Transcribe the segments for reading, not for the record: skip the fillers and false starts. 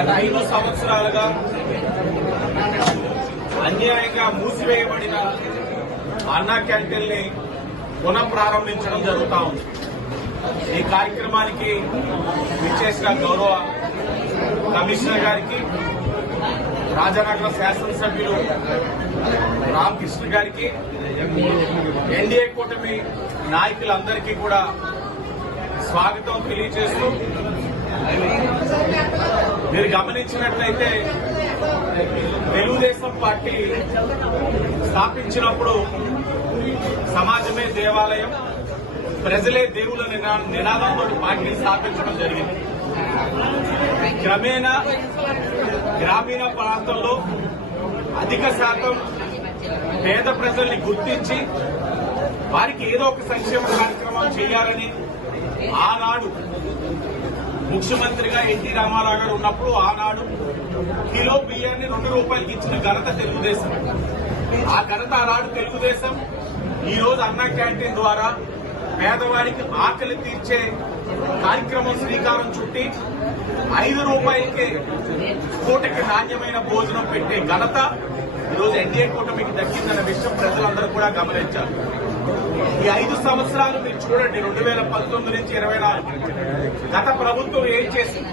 గత 5 సంవత్సరాలుగా అన్యాయంగా మూసివేయబడిన అన్నా క్యాంటీన్ని పునః ప్రారంభించడం జరుగుతూ ఉంది. ఈ కార్యక్రమానికి విచ్చేసిన గౌరవ కమిషనర్ గారికి, రాజనగర శాసనసభ్యులు రామకృష్ణ గారికి, ఎన్డీఏ కూటమి నాయకులందరికీ కూడా స్వాగతం తెలియజేస్తూ, మీరు గమనించినట్లయితే తెలుగుదేశం పార్టీ స్థాపించినప్పుడు సమాజమే దేవాలయం, ప్రజలే దేవుల నినాదంతో పార్టీ స్థాపించడం జరిగింది. క్రమేణా గ్రామీణ ప్రాంతంలో అధిక శాతం పేద ప్రజల్ని గుర్తించి వారికి ఏదో ఒక సంక్షేమ కార్యక్రమం చేయాలని ఆనాడు ముఖ్యమంత్రిగా ఎన్టీ రామారావు గారు ఉన్నప్పుడు ఆనాడు కిలో బియ్యాన్ని 2 రూపాయలకి ఇచ్చిన ఘనత తెలుగుదేశం. ఆ ఘనత ఆనాడు తెలుగుదేశం. ఈ రోజు అన్నా క్యాంటీన్ ద్వారా పేదవాడికి ఆకలి తీర్చే కార్యక్రమం శ్రీకారం చుట్టి 5 రూపాయలకే పూటకి నాణ్యమైన భోజనం పెట్టే ఘనత ఈరోజు ఎన్డీఏ కూటమికి దక్కిందన్న విషయం ప్రజలందరూ కూడా గమనించారు. ఈ 5 సంవత్సరాలు మీరు చూడండి, 2019 నుంచి 24 గత ప్రభుత్వం ఏం చేసింది,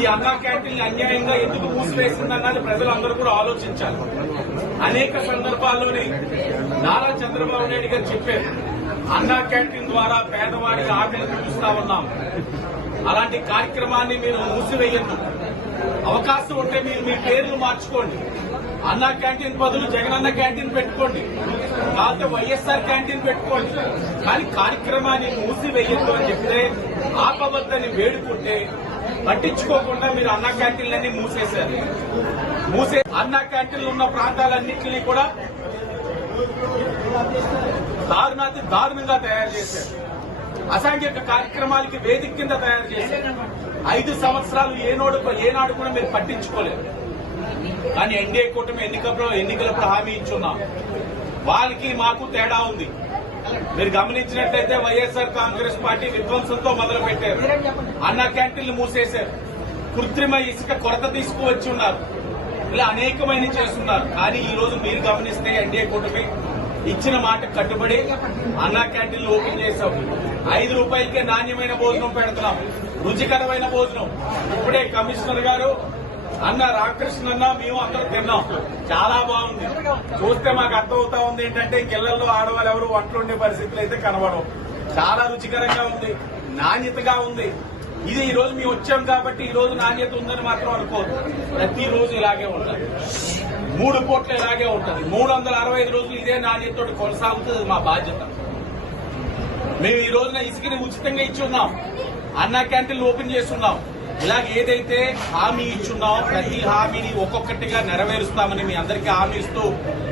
ఈ అన్నా క్యాంటీన్ అన్యాయంగా ఎందుకు మూసివేసిందన్నది ప్రజలందరూ కూడా ఆలోచించాలి. అనేక సందర్భాల్లోనే నారా చంద్రబాబు నాయుడు గారు చెప్పారు, అన్నా క్యాంటీన్ ద్వారా పేదవాడికి ఆకలి తీరుస్తా ఉన్నాం. అలాంటి కార్యక్రమాన్ని మీరు మూసివేయద్దు. అవకాశం ఉంటే మీరు మీ పేర్లు మార్చుకోండి. అన్నా క్యాంటీన్ బదులు జగనన్న క్యాంటీన్ పెట్టుకోండి, లేకపోతే వైఎస్ఆర్ క్యాంటీన్ పెట్టుకోండి. కానీ కార్యక్రమాన్ని మూసివేయద్దు అని చెప్తే, ఆపవద్దని వేడుకుంటే పట్టించుకోకుండా మీరు అన్నా క్యాంటీన్లన్నీ మూసేశారు. అన్నా క్యాంటీన్లు ఉన్న ప్రాంతాలన్నింటినీ కూడా దారుణంగా తయారు చేశారు. అసాంఘిక కార్యక్రమాలకి వేదిక కింద తయారు చేశారు. 5 సంవత్సరాలు ఏనాడు కూడా మీరు పట్టించుకోలేదు. కానీ ఎన్డీఏ కూటమి ఎన్నికలప్పుడు హామీ ఇచ్చున్నాం. వాళ్ళకి మాకు తేడా ఉంది. మీరు గమనించినట్లయితే వైఎస్ఆర్ కాంగ్రెస్ పార్టీ విధ్వంసంతో మొదలు పెట్టారు. అన్నా క్యాంటీన్లు మూసేశారు. కృత్రిమ ఇసుక కొరత తీసుకువచ్చి ఉన్నారు. ఇలా అనేకమైన చేస్తున్నారు. కానీ ఈ రోజు మీరు గమనిస్తే ఎన్డీఏ కూటమి ఇచ్చిన మాట కట్టుబడి అన్నా క్యాంటీన్లు ఓపెన్ చేశాం. 5 రూపాయలకే నాణ్యమైన భోజనం పెడుతున్నాం, రుచికరమైన భోజనం. ఇప్పుడే కమిషనర్ గారు అన్న రామకృష్ణ అన్న మేము అందరూ తిన్నాం, చాలా బాగుంది. చూస్తే మాకు అర్థమవుతా ఉంది ఏంటంటే ఇళ్లలో ఆడవాళ్ళు ఎవరు వంటలు ఉండే పరిస్థితులు అయితే కనబడవు. చాలా రుచికరంగా ఉంది, నాణ్యతగా ఉంది. ఇది ఈ రోజు మేము వచ్చాం కాబట్టి ఈ రోజు నాణ్యత ఉందని మాత్రం అనుకోవద్దు. ప్రతిరోజు ఇలాగే ఉంటుంది, 3 పూట్లు ఇలాగే ఉంటుంది. 365 రోజులు ఇదే నాణ్యతతో కొనసాగుతుంది. మా బాధ్యత. మేము ఈ రోజున ఇసుకని ఉచితంగా ఇచ్చి ఉన్నాం, అన్నా క్యాంటీన్లు ఓపెన్ చేస్తున్నాం. ఇలాగ ఏదైతే హామీ ఇచ్చున్నామో ప్రతి హామీని ఒక్కొక్కటిగా నెరవేరుస్తామని మీ అందరికీ హామీ ఇస్తూ,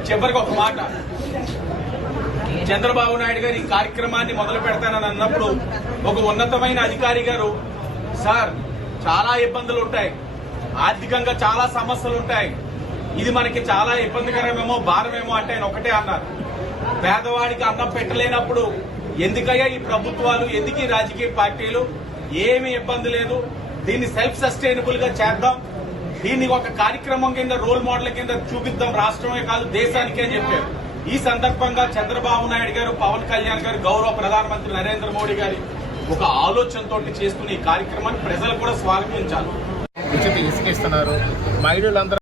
చివరికి ఒక మాట, చంద్రబాబు నాయుడు గారు ఈ కార్యక్రమాన్ని మొదలు పెడతానని అన్నప్పుడు ఒక ఉన్నతమైన అధికారి గారు, సార్ చాలా ఇబ్బందులు ఉంటాయి, ఆర్థికంగా చాలా సమస్యలు ఉంటాయి, ఇది మనకి చాలా ఇబ్బందికరమేమో భారమేమో అంటే ఆయన ఒకటే అన్నారు, పేదవాడికి అన్నం పెట్టలేనప్పుడు ఎందుకయ్యా ఈ ప్రభుత్వాలు, ఎందుకు ఈ రాజకీయ పార్టీలు, ఏమీ ఇబ్బంది లేదు, దీన్ని సెల్ఫ్ సస్టైనబుల్ గా చేద్దాం, దీన్ని ఒక కార్యక్రమం కింద రోల్ మోడల్ కింద చూపిద్దాం, రాష్ట్రమే కాదు దేశానికే అని చెప్పారు. ఈ సందర్భంగా చంద్రబాబు నాయుడు గారు, పవన్ కళ్యాణ్ గారు, గౌరవ ప్రధానమంత్రి నరేంద్ర మోడీ గారి ఒక ఆలోచనతో చేస్తున్న ఈ కార్యక్రమాన్ని ప్రజలు కూడా స్వాగతించాలి. ఉచిత ఇసుక ఇస్తున్నారు. మహిళలందరూ